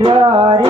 प्यारे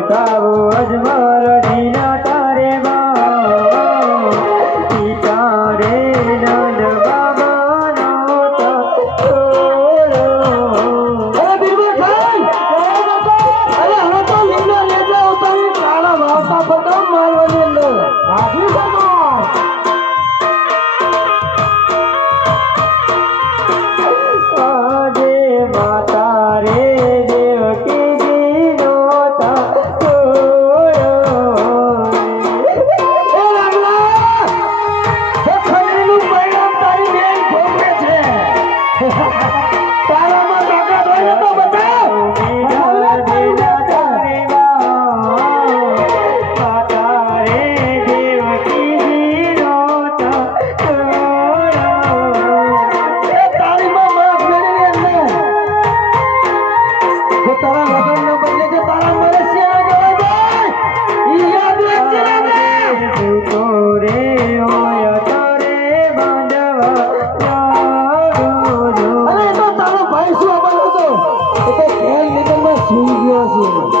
信じやすい。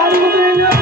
ఆరుగుతాయి